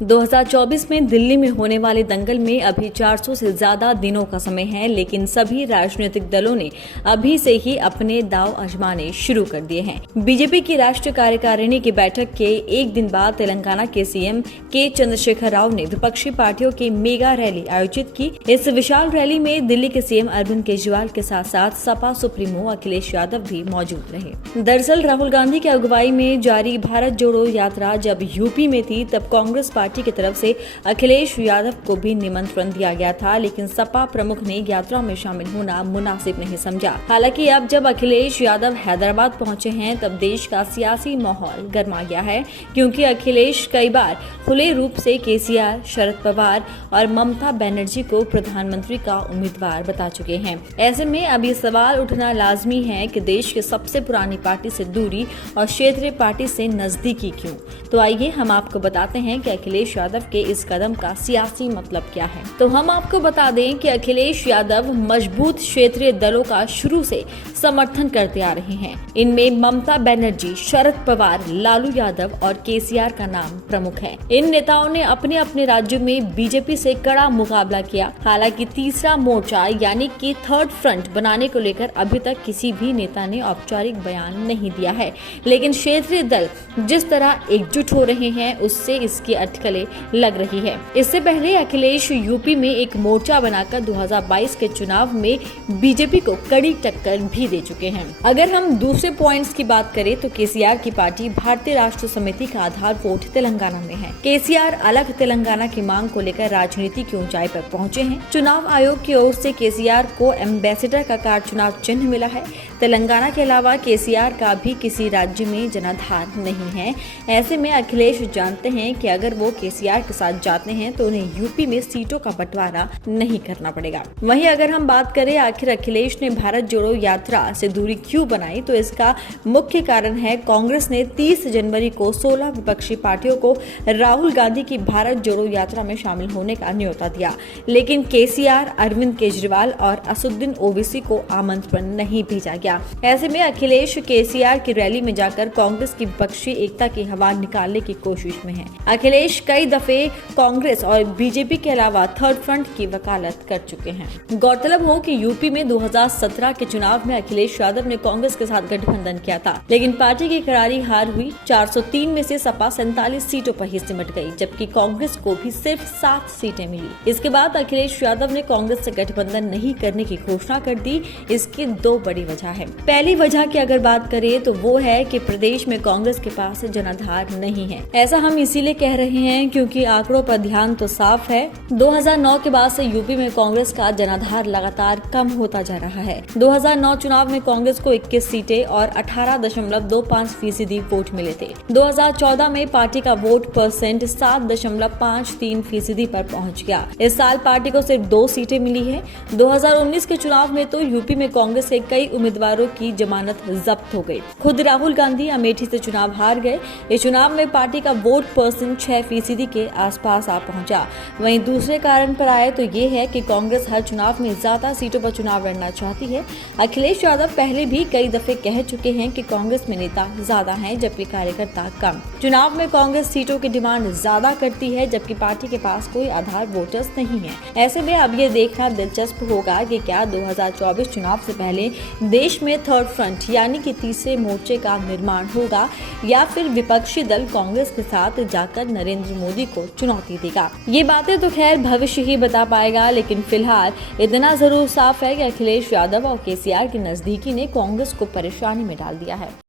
2024 में दिल्ली में होने वाले दंगल में अभी 400 से ज्यादा दिनों का समय है, लेकिन सभी राजनीतिक दलों ने अभी से ही अपने दांव आजमाने शुरू कर दिए हैं। बीजेपी की राष्ट्रीय कार्यकारिणी की बैठक के एक दिन बाद तेलंगाना के सीएम के चंद्रशेखर राव ने विपक्षी पार्टियों की मेगा रैली आयोजित की। इस विशाल रैली में दिल्ली के सीएम अरविंद केजरीवाल के साथ साथ सपा सुप्रीमो अखिलेश यादव भी मौजूद रहे। दरअसल राहुल गांधी की अगुवाई में जारी भारत जोड़ो यात्रा जब यूपी में थी, तब कांग्रेस पार्टी की तरफ से अखिलेश यादव को भी निमंत्रण दिया गया था, लेकिन सपा प्रमुख ने यात्रा में शामिल होना मुनासिब नहीं समझा। हालांकि अब जब अखिलेश यादव हैदराबाद पहुंचे हैं, तब देश का सियासी माहौल गर्मा गया है, क्योंकि अखिलेश कई बार खुले रूप से केसीआर, शरद पवार और ममता बनर्जी को प्रधानमंत्री का उम्मीदवार बता चुके हैं। ऐसे में अब ये सवाल उठना लाजमी है कि देश की सबसे पुरानी पार्टी से दूरी और क्षेत्रीय पार्टी से नजदीकी क्यों। तो आइए हम आपको बताते हैं कि अखिलेश यादव के इस कदम का सियासी मतलब क्या है। तो हम आपको बता दें कि अखिलेश यादव मजबूत क्षेत्रीय दलों का शुरू से समर्थन करते आ रहे हैं। इनमें ममता बनर्जी, शरद पवार, लालू यादव और केसीआर का नाम प्रमुख है। इन नेताओं ने अपने अपने राज्यों में बीजेपी से कड़ा मुकाबला किया। हालांकि तीसरा मोर्चा यानी कि थर्ड फ्रंट बनाने को लेकर अभी तक किसी भी नेता ने औपचारिक बयान नहीं दिया है, लेकिन क्षेत्रीय दल जिस तरह एकजुट हो रहे हैं उससे इसकी अटकलें लग रही है। इससे पहले अखिलेश यूपी में एक मोर्चा बनाकर 2022 के चुनाव में बीजेपी को कड़ी टक्कर भी दे चुके हैं। अगर हम दूसरे पॉइंट्स की बात करें तो केसीआर की पार्टी भारतीय राष्ट्र समिति का आधार वोट तेलंगाना में है। केसीआर अलग तेलंगाना की मांग को लेकर राजनीति की ऊंचाई पर पहुंचे हैं। चुनाव आयोग की ओर से केसीआर को एम्बेसडर का कार्ड चुनाव चिन्ह मिला है। तेलंगाना के अलावा केसीआर का भी किसी राज्य में जनाधार नहीं है। ऐसे में अखिलेश जानते हैं कि अगर वो केसीआर के साथ जाते हैं तो उन्हें यूपी में सीटों का बंटवारा नहीं करना पड़ेगा। वहीं अगर हम बात करें आखिर अखिलेश ने भारत जोड़ो यात्रा से दूरी क्यों बनाई, तो इसका मुख्य कारण है कांग्रेस ने 30 जनवरी को 16 विपक्षी पार्टियों को राहुल गांधी की भारत जोड़ो यात्रा में शामिल होने का न्योता दिया, लेकिन केसीआर, अरविंद केजरीवाल और असदुद्दीन ओवैसी को आमंत्रण नहीं भेजा गया। ऐसे में अखिलेश केसीआर की रैली में जाकर कांग्रेस की विपक्षी एकता की हवा निकालने की कोशिश में है। अखिलेश कई दफे कांग्रेस और बीजेपी के अलावा थर्ड फ्रंट की वकालत कर चुके हैं। गौरतलब हो कि यूपी में 2017 के चुनाव में अखिलेश यादव ने कांग्रेस के साथ गठबंधन किया था, लेकिन पार्टी की करारी हार हुई। 403 में से सपा 47 सीटों पर ही सिमट गई, जबकि कांग्रेस को भी सिर्फ 7 सीटें मिली। इसके बाद अखिलेश यादव ने कांग्रेस से गठबंधन नहीं करने की घोषणा कर दी। इसकी 2 बड़ी वजह है। पहली वजह की अगर बात करें तो वो है कि प्रदेश में कांग्रेस के पास जनाधार नहीं है। ऐसा हम इसीलिए कह रहे हैं क्योंकि आंकड़ों पर ध्यान तो साफ है। 2009 के बाद से यूपी में कांग्रेस का जनाधार लगातार कम होता जा रहा है। 2009 चुनाव में कांग्रेस को 21 सीटें और 18.25% वोट मिले थे। 2014 में पार्टी का वोट परसेंट 7.53% पर पहुंच गया। इस साल पार्टी को सिर्फ 2 सीटें मिली है। 2019 के चुनाव में तो यूपी में कांग्रेस के कई उम्मीदवारों की जमानत जब्त हो गई। खुद राहुल गांधी अमेठी से चुनाव हार गए। इस चुनाव में पार्टी का वोट परसेंट 6% के आसपास आ पहुंचा। वहीं दूसरे कारण पर आए तो ये है कि कांग्रेस हर चुनाव में ज्यादा सीटों पर चुनाव लड़ना चाहती है। अखिलेश यादव पहले भी कई दफे कह चुके हैं कि कांग्रेस में नेता ज्यादा हैं जबकि कार्यकर्ता कम। चुनाव में कांग्रेस सीटों की डिमांड ज्यादा करती है, जबकि पार्टी के पास कोई आधार वोटर्स नहीं है। ऐसे में अब ये देखना दिलचस्प होगा कि क्या 2024 चुनाव से पहले देश में थर्ड फ्रंट यानी कि तीसरे मोर्चे का निर्माण होगा या फिर विपक्षी दल कांग्रेस के साथ जाकर नरेंद्र मोदी को चुनौती देगा। ये बातें तो खैर भविष्य ही बता पाएगा, लेकिन फिलहाल इतना जरूर साफ है कि अखिलेश यादव और केसीआर की नजदीकी ने कांग्रेस को परेशानी में डाल दिया है।